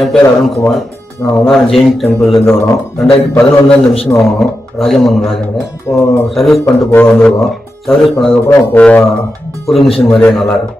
என் பேர் அருண்குமார். நான் வந்து ஜெயின் டெம்பிள்லேருந்து வரோம். 2011 இந்த மிஷின் வாங்கணும், ராஜமோகன் ராஜங்க. இப்போ சர்வீஸ் பண்ணிட்டு வந்துருக்கோம். சர்வீஸ் பண்ணதுக்கப்புறம் புது மிஷின் மாதிரியே நல்லா இருக்கும்.